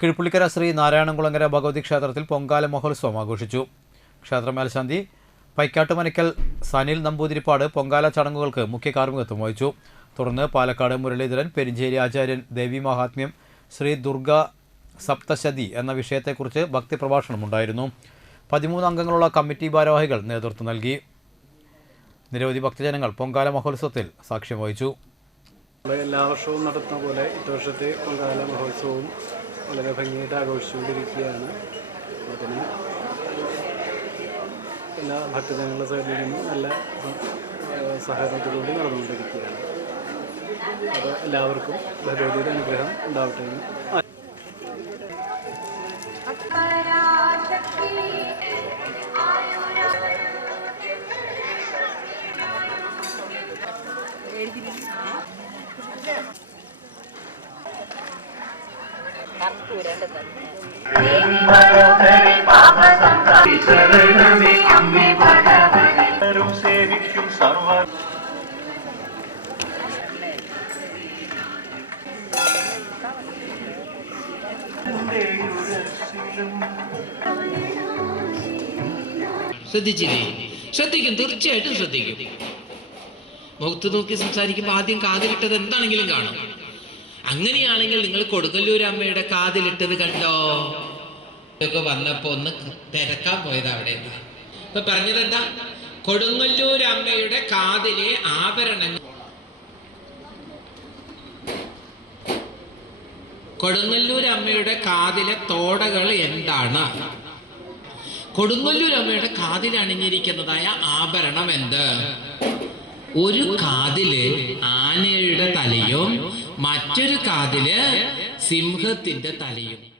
കിഴുപ്പുള്ളിക്കര ശ്രീ നാരായണംകുളങ്ങര ഭഗവതി ക്ഷേത്രത്തിൽ പൊങ്കാല മഹോത്സവം ആഘോഷിച്ചു. ക്ഷേത്ര മേൽശാന്തി പൈക്കാട്ടുമനക്കൽ സനിൽ നമ്പൂതിരിപ്പാട് പൊങ്കാല ചടങ്ങുകൾക്ക് മുഖ്യ കാർമ്മികത്വം വഹിച്ചു. തുടർന്ന് പാലക്കാട് മുരളീധരൻ പെരിഞ്ചേരി ആചാര്യൻ ദേവി മഹാത്മ്യം ശ്രീ ദുർഗ സപ്തശതി എന്ന വിഷയത്തെക്കുറിച്ച് ഭക്തി പ്രഭാഷണമുണ്ടായിരുന്നു പതിമൂന്ന് അംഗങ്ങളുള്ള കമ്മിറ്റി ഭാരവാഹികൾ നേതൃത്വം നൽകി. നിരവധി ഭക്തജനങ്ങൾ പൊങ്കാല മഹോത്സവത്തിൽ സാക്ഷ്യം വഹിച്ചു. എല്ലാ വർഷവും നടത്തുന്ന പോലെ ഇത്തവർഷത്തെ പൊങ്കാല മഹോത്സവവും വളരെ ഭംഗിയായിട്ട് ആഘോഷിച്ചുകൊണ്ടിരിക്കുകയാണ്. അതിന് എല്ലാ ഭക്തജനങ്ങളുടെ സൈഡിൽ നിന്നും നല്ല സഹകരണത്തോടുകൂടി നടന്നുകൊണ്ടിരിക്കുകയാണ്. അപ്പോൾ എല്ലാവർക്കും ഭഗവതിയുടെ അനുഗ്രഹം ഉണ്ടാവട്ടെ എന്ന്. ശ്രദ്ധിച്ചില്ലേ? ശ്രദ്ധിക്കും തീർച്ചയായിട്ടും ശ്രദ്ധിക്കും. മുഖത്ത് നോക്കി സംസാരിക്കുമ്പോൾ ആദ്യം കാതിലിട്ടത് എന്താണെങ്കിലും കാണും. അങ്ങനെയാണെങ്കിൽ നിങ്ങൾ കൊടുങ്ങല്ലൂർ അമ്മയുടെ കാതിലിട്ടത് കണ്ടോ? ഒക്കെ വന്നപ്പോ ഒന്ന് തിരക്കാൻ പോയത് അവിടെ. ഇപ്പൊ പറഞ്ഞത് എന്താ? കൊടുങ്ങല്ലൂർ അമ്മയുടെ കാതിലെ ആഭരണങ്ങൾ. കൊടുങ്ങല്ലൂർ അമ്മയുടെ കാതിലെ തോടകൾ എന്താണ്? കൊടുങ്ങല്ലൂർ അമ്മയുടെ കാതിൽ അണിഞ്ഞിരിക്കുന്നതായ ആഭരണം എന്ത്? ഒരു കാതിൽ ആനയുടെ തലയും മറ്റൊരു കാതിൽ സിംഹത്തിന്റെ തലയും.